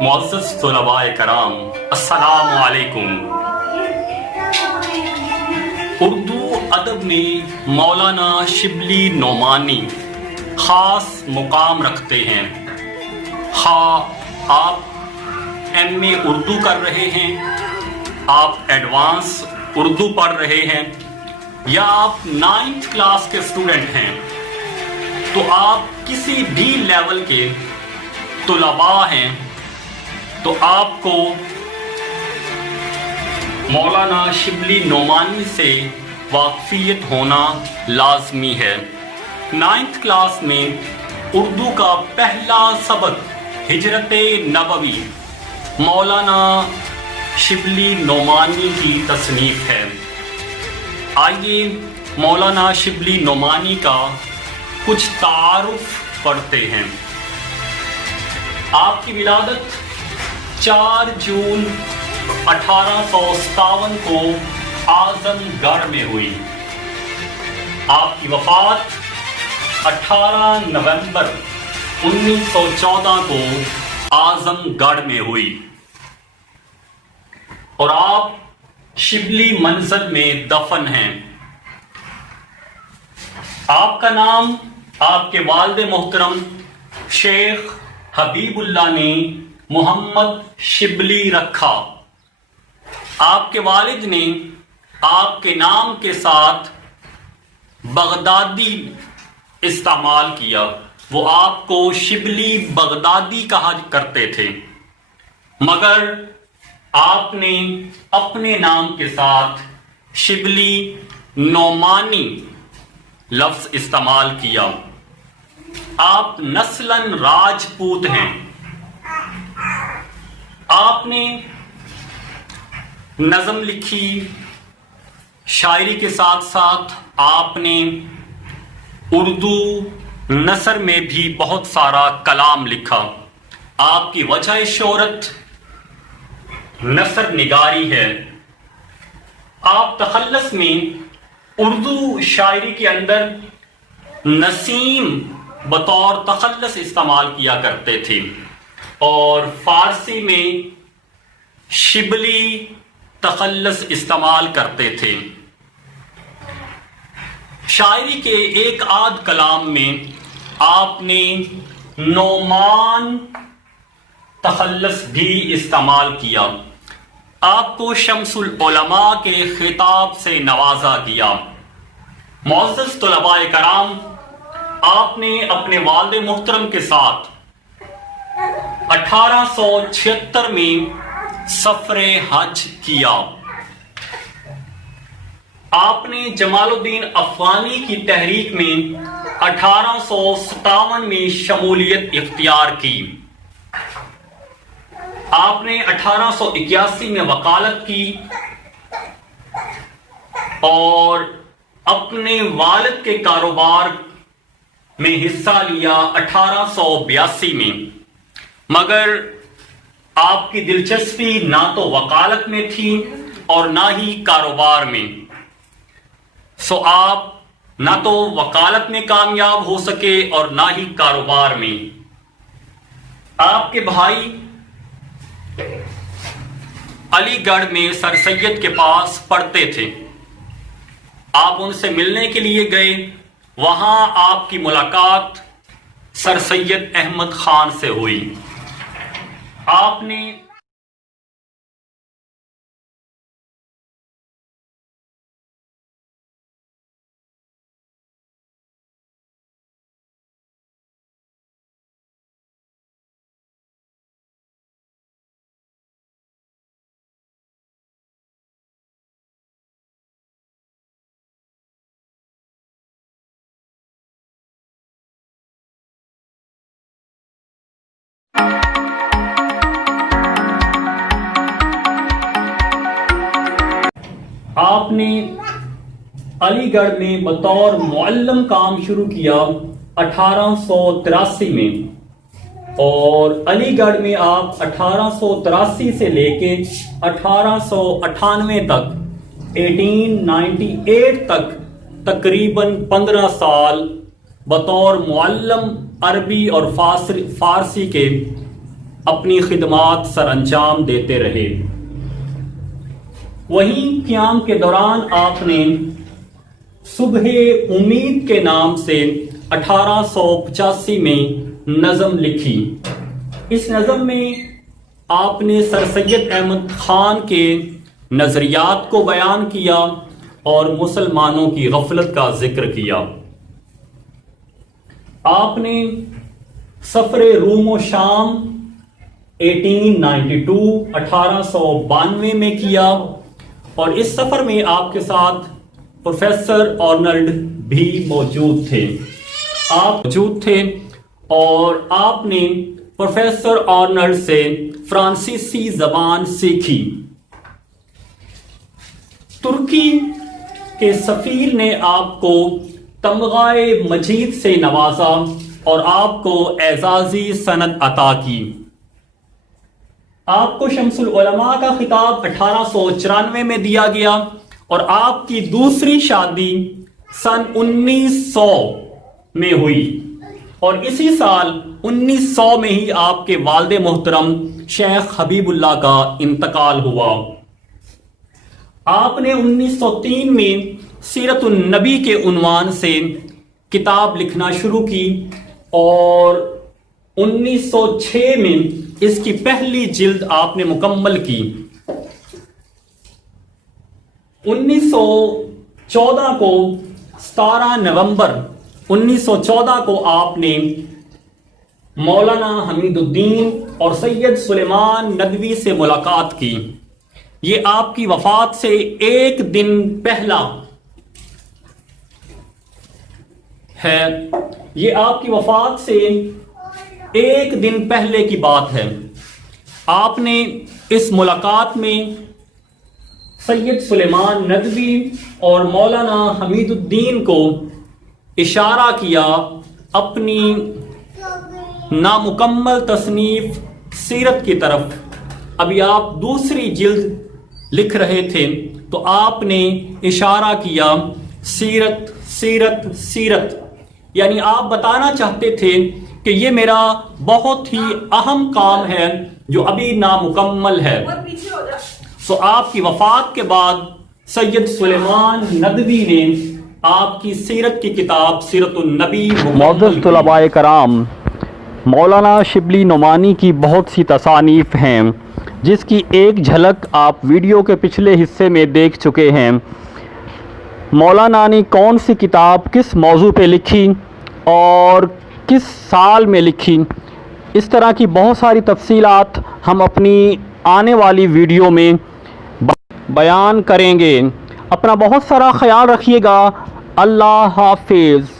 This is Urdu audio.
معزز طلباء کرام، السلام علیکم۔ اردو ادب میں مولانا شبلی نعمانی خاص مقام رکھتے ہیں۔ خواہ آپ ایم اے اردو کر رہے ہیں، آپ ایڈوانس اردو پڑھ رہے ہیں، یا آپ 9th کلاس کے اسٹوڈنٹ ہیں، تو آپ کسی بھی لیول کے طلباء ہیں، تو آپ کو مولانا شبلی نعمانی سے واقفیت ہونا لازمی ہے۔ 9th کلاس میں اردو کا پہلا سبق ہجرت نبوی مولانا شبلی نعمانی کی تصنیف ہے۔ آئیے مولانا شبلی نعمانی کا کچھ تعارف پڑھتے ہیں۔ آپ کی ولادت 4 جون 1857 کو اعظم گڑھ میں ہوئی۔ آپ کی وفات 18 نومبر 1914 کو اعظم گڑھ میں ہوئی، اور آپ شبلی منزل میں دفن ہیں۔ آپ کا نام آپ کے والد محترم شیخ حبیب اللہ نے محمد شبلی رکھا۔ آپ کے والد نے آپ کے نام کے ساتھ بغدادی استعمال کیا، وہ آپ کو شبلی بغدادی کہا کرتے تھے، مگر آپ نے اپنے نام کے ساتھ شبلی نعمانی لفظ استعمال کیا۔ آپ نسلاً راجپوت ہیں۔ آپ نے نظم لکھی، شاعری کے ساتھ ساتھ آپ نے اردو نثر میں بھی بہت سارا کلام لکھا۔ آپ کی وجہ شہرت نثر نگاری ہے۔ آپ تخلص میں اردو شاعری کے اندر نسیم بطور تخلص استعمال کیا کرتے تھے، اور فارسی میں شبلی تخلص استعمال کرتے تھے۔ شاعری کے ایک آدھ کلام میں آپ نے نعمان تخلص بھی استعمال کیا۔ آپ کو شمس العلماء کے خطاب سے نوازا گیا۔ معزز طلباء کرام، آپ نے اپنے والد محترم کے ساتھ 1876 میں سفر حج کیا۔ آپ نے جمال الدین افغانی کی تحریک میں 1857 میں شمولیت اختیار کی۔ آپ نے 1881 میں وکالت کی اور اپنے والد کے کاروبار میں حصہ لیا 1882 میں، مگر آپ کی دلچسپی نہ تو وکالت میں تھی اور نہ ہی کاروبار میں، سو آپ نہ تو وکالت میں کامیاب ہو سکے اور نہ ہی کاروبار میں۔ آپ کے بھائی علی گڑھ میں سر سید کے پاس پڑھتے تھے۔ آپ ان سے ملنے کے لیے گئے، وہاں آپ کی ملاقات سر سید احمد خان سے ہوئی۔ آپ نے آپ نے علی گڑھ میں بطور معلم کام شروع کیا 1883 میں، اور علی گڑھ میں آپ 1883 سے لے کے 1898 تک 1898 تک تقریباً 15 سال بطور معلم عربی اور فارسی کے اپنی خدمات سر انجام دیتے رہے۔ وہیں قیام کے دوران آپ نے صبح امید کے نام سے 1885 میں نظم لکھی۔ اس نظم میں آپ نے سر سید احمد خان کے نظریات کو بیان کیا اور مسلمانوں کی غفلت کا ذکر کیا۔ آپ نے سفر روم و شام 1892 میں کیا، اور اس سفر میں آپ کے ساتھ پروفیسر آرنلڈ بھی موجود تھے۔ آپ موجود تھے اور آپ نے پروفیسر آرنلڈ سے فرانسیسی زبان سیکھی۔ ترکی کے سفیر نے آپ کو تمغہ مجید سے نوازا اور آپ کو اعزازی سند عطا کی۔ آپ کو شمس العلماء کا خطاب 1894 میں دیا گیا، اور آپ کی دوسری شادی سن 1900 میں ہوئی، اور اسی سال 1900 میں ہی آپ کے والد محترم شیخ حبیب اللہ کا انتقال ہوا۔ آپ نے 1903 میں سیرت النبی کے عنوان سے کتاب لکھنا شروع کی، اور 1906 میں اس کی پہلی جلد آپ نے مکمل کی۔ 1914 کو 17 نومبر 1914 کو آپ نے مولانا حمید الدین اور سید سلیمان ندوی سے ملاقات کی۔ یہ آپ کی وفات سے ایک دن پہلا ہے، یہ آپ کی وفات سے ایک دن پہلے کی بات ہے۔ آپ نے اس ملاقات میں سید سلیمان ندوی اور مولانا حمید الدین کو اشارہ کیا اپنی نامکمل تصنیف سیرت کی طرف۔ ابھی آپ دوسری جلد لکھ رہے تھے تو آپ نے اشارہ کیا سیرت سیرت سیرت، یعنی آپ بتانا چاہتے تھے کہ یہ میرا بہت ہی اہم کام ہے جو ابھی نامکمل ہے۔ سو آپ کی وفات کے بعد سید سلیمان ندوی نے آپ کی سیرت کی کتاب سیرت النبی معزز طلباء کرام، مولانا شبلی نعمانی کی بہت سی تصانیف ہیں جس کی ایک جھلک آپ ویڈیو کے پچھلے حصے میں دیکھ چکے ہیں۔ مولانا نے کون سی کتاب کس موضوع پہ لکھی اور کس سال میں لکھی، اس طرح کی بہت ساری تفصیلات ہم اپنی آنے والی ویڈیو میں بیان کریں گے۔ اپنا بہت سارا خیال رکھیے گا۔ اللہ حافظ۔